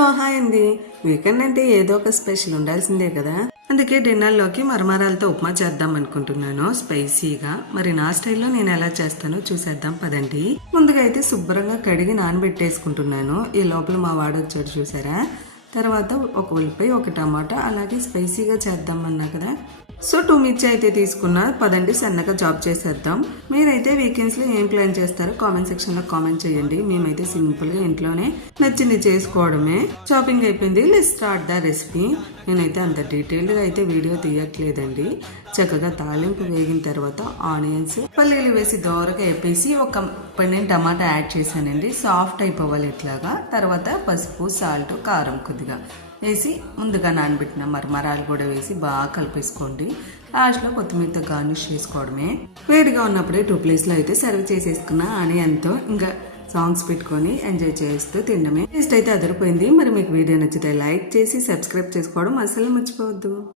Hello hi అండి. Weekend అంటే ఏదో ఒక స్పెషల్ ఉండాల్సిందే కదా. అందుకే డిన్నర్లోకి మరమరాలతో ఉప్మా చేద్దాం అనుకుంటున్నాను స్పైసీగా. మరి నా స్టైల్లో నేను ఎలా చేస్తానో చూసేద్దాం పదండి. ముందుగా అయితే శుభ్రంగా కడిగి నానబెట్టేసుకుంటున్నాను. ఈ లోపల మా వాడు వచ్చాడు చూసారా. తర్వాత ఒక ఉల్లిపాయ, ఒక టమాటా, అలాగే స్పైసీగా చేద్దాం అన్నా కదా. సో 2 మిర్చి అయితే తీసుకున్నా. పదండి సన్నగా చాప్ చేసేద్దాం. మీరైతే వీకెండ్స్లో ఏం ప్లాన్ చేస్తారో కామెంట్ సెక్షన్లో కామెంట్ చేయండి. మేమైతే సింపుల్గా ఇంట్లోనే నచ్చింది చేసుకోవడమే. చాపింగ్ అయిపోయింది. Let's start the recipe. నేనైతే అంత డీటెయిల్డ్గా అయితే వీడియో తీయట్లేదండి. చక్కగా తాలింపు వేగిన తర్వాత ఆనియన్స్, పల్లీలు వేసి దోరగా వేపేసి ఒక 12 టమాటా యాడ్ చేశానండి. సాఫ్ట్ అయిపోవాలి ఇట్లాగా. తర్వాత పసుపు, సాల్ట్, కారం కొద్దిగా వేసి ముందుగా నానబెట్టిన మరమరాలు కూడా వేసి బాగా కలిపేసుకోండి. లాస్ట్లో కొత్తిమీరతో గార్నిష్ చేసుకోవడమే. వేడిగా ఉన్నప్పుడే 2 ప్లేట్స్లో అయితే సర్వ్ చేసేసుకున్న ఆనియన్తో ఇంకా సాంగ్స్ పెట్టుకొని ఎంజాయ్ చేస్తూ తినడమే. టేస్ట్ అయితే అదిరిపోయింది. మరి మీకు వీడియో నచ్చితే లైక్ చేసి సబ్స్క్రైబ్ చేసుకోవడం అసలు మర్చిపోవద్దు.